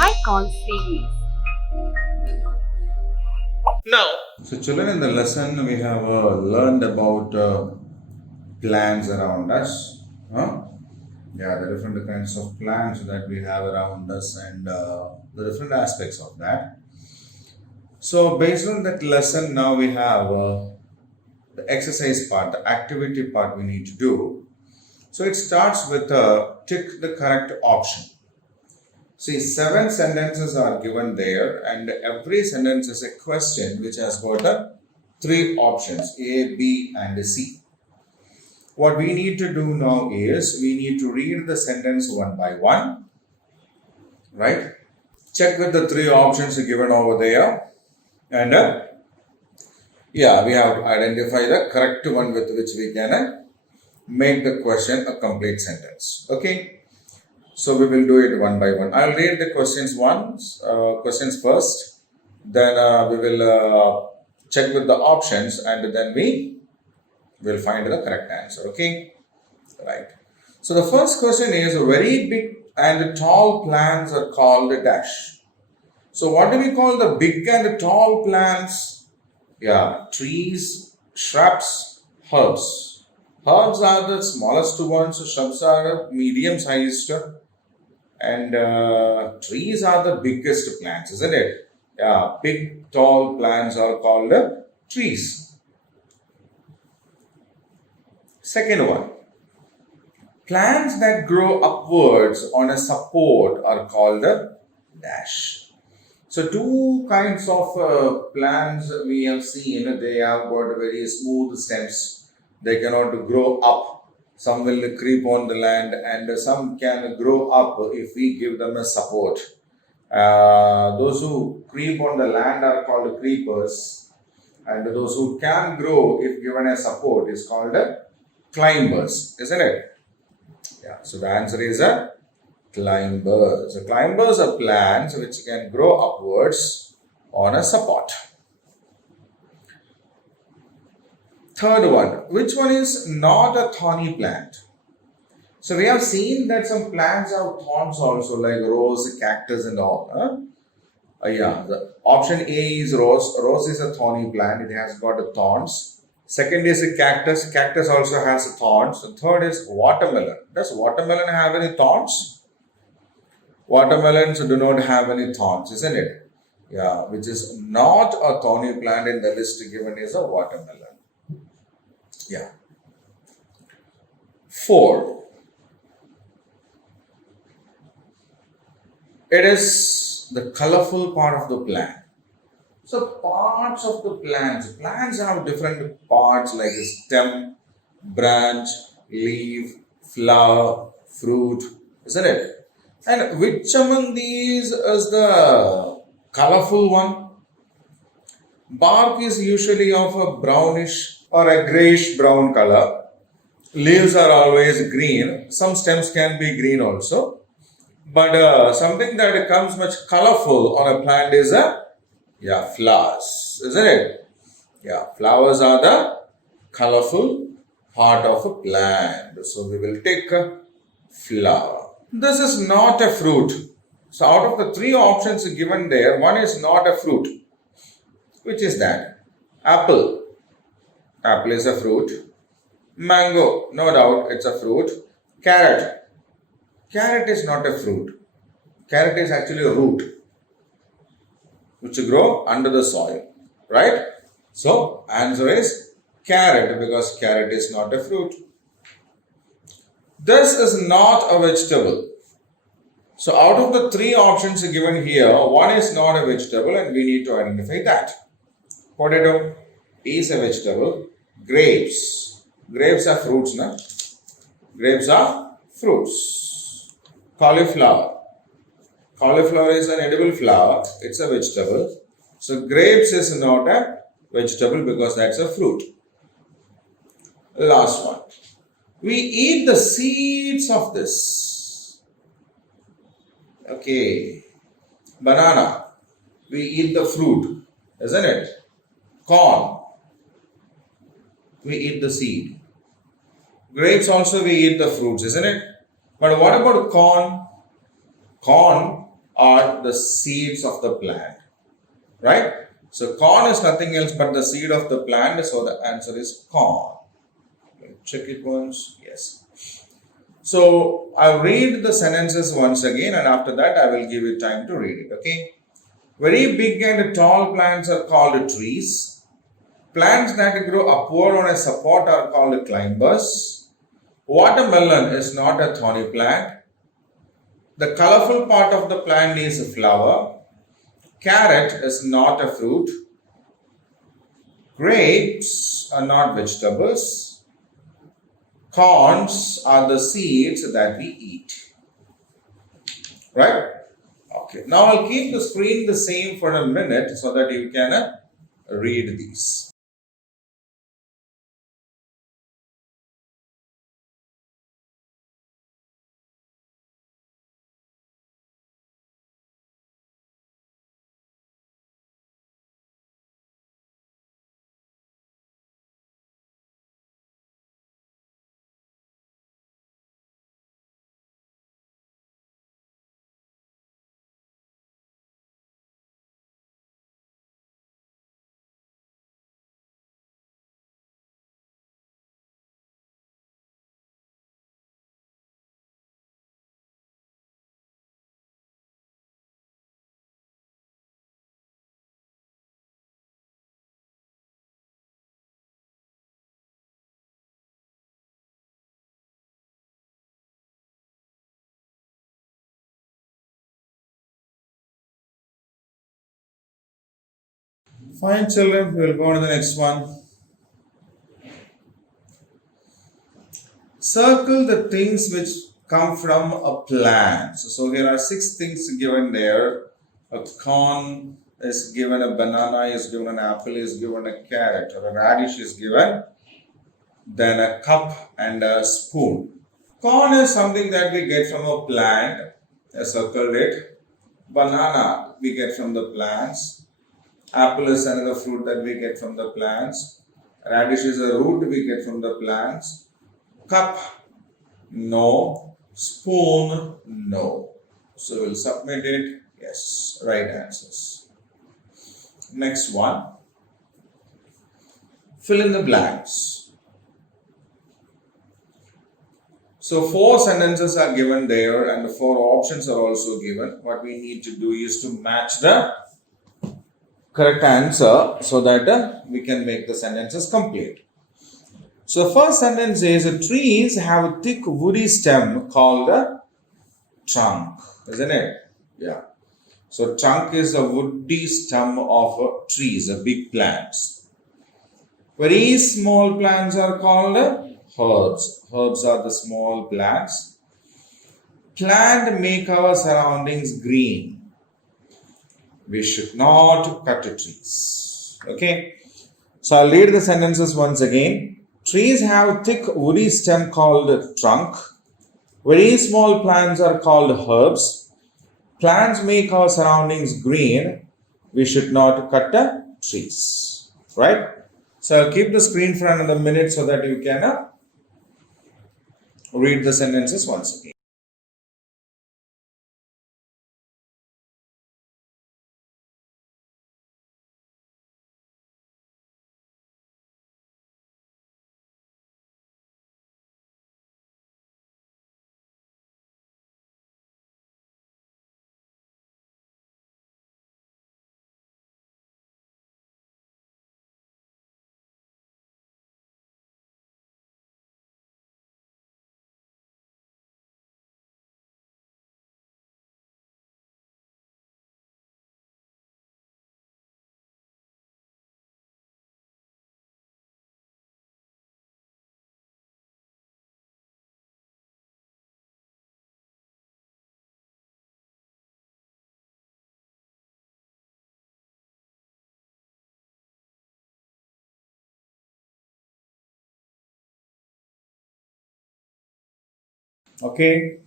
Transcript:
high call series. Now, So, children, in the lesson we have learned about plants around us. Huh? Yeah, the different kinds of plants that we have around us and the different aspects of that. So, based on that lesson, now we have the exercise part, the activity part we need to do. So, it starts with tick the correct option. See, 7 sentences are given there, and every sentence is a question which has got 3 options A, B, and C. What we need to do now is we need to read the sentence one by one, right? Check with the 3 options given over there, and yeah, we have to identify the correct one with which we can make the question a complete sentence. Okay. So we will do it one by one. I'll read the questions first. Then we will check with the options, and then we will find the correct answer. Okay, right. So the first question is: very big and tall plants are called dash. So what do we call the big and tall plants? Yeah, trees, shrubs, herbs. Herbs are the smallest ones. Shrubs are medium sized. And trees are the biggest plants, isn't it? Yeah, big tall plants are called trees. Second one, plants that grow upwards on a support are called dash. So two kinds of plants we have seen, they have got very smooth stems. They cannot grow up. Some will creep on the land, and some can grow up if we give them a support. Those who creep on the land are called creepers, and those who can grow if given a support is called climbers, isn't it? Yeah, so the answer is climbers. So climbers are plants which can grow upwards on a support. Third one, which one is not a thorny plant? So we have seen that some plants have thorns also, like rose, cactus, and all. Yeah, the option A is rose. Rose is a thorny plant. It has got thorns. Second is a cactus. Cactus also has thorns. The third is watermelon. Does watermelon have any thorns? Watermelons do not have any thorns, isn't it? Yeah, which is not a thorny plant in the list given is a watermelon. Yeah. 4. It is the colorful part of the plant. So parts of the plants have different parts like stem, branch, leaf, flower, fruit, isn't it? And which among these is the colorful one? Bark is usually of a brownish or a grayish brown color. Leaves are always green. Some stems can be green also. But something that becomes much colorful on a plant is flowers, isn't it? Yeah, flowers are the colorful part of a plant. So we will take a flower. This is not a fruit. So out of the 3 options given there, one is not a fruit. Which is that? Apple. Apple is a fruit. Mango, no doubt it's a fruit. Carrot. Carrot is not a fruit. Carrot is actually a root which grow under the soil, right? So answer is carrot, because carrot is not a fruit. This is not a vegetable. So out of the 3 options given here, one is not a vegetable, and we need to identify that. Potato is a vegetable. Grapes. Grapes are fruits, na? Grapes are fruits. Cauliflower. Cauliflower is an edible flower. It's a vegetable. So grapes is not a vegetable because that's a fruit. Last one. We eat the seeds of this. Okay. Banana. We eat the fruit, isn't it? Corn. We eat the seed. Grapes also we eat the fruits, isn't it? But what about corn? Corn are the seeds of the plant, right? So corn is nothing else but the seed of the plant, so the answer is corn. Check it once. Yes. So I'll read the sentences once again, and after that I will give you time to read it. Okay. Very big and tall plants are called trees. Plants that grow upward on a support are called climbers. Watermelon is not a thorny plant. The colorful part of the plant is a flower. Carrot is not a fruit. Grapes are not vegetables. Corns are the seeds that we eat. Right? Okay. Now I'll keep the screen the same for a minute so that you can read these. Fine, children. We'll go on to the next one. Circle the things which come from a plant. So here are 6 things given there. A corn is given, a banana is given, an apple is given, a carrot or a radish is given, then a cup and a spoon. Corn is something that we get from a plant. I circled it. Banana we get from the plants. Apple is another fruit that we get from the plants. Radish is a root we get from the plants. Cup, no. Spoon, no. So we'll submit it. Yes, right answers. Next one. Fill in the blanks. So 4 sentences are given there and the 4 options are also given. What we need to do is to match the correct answer so that we can make the sentences complete. So the first sentence is trees have a thick woody stem called a trunk, isn't it? Yeah. So trunk is the woody stem of trees, big plants. Very small plants are called herbs. Herbs are the small plants. Plant make our surroundings green. We should not cut trees. Okay. So I'll read the sentences once again. Trees have thick woody stem called trunk. Very small plants are called herbs. Plants make our surroundings green. We should not cut the trees. Right? So I'll keep the screen for another minute so that you can read the sentences once again. Okay.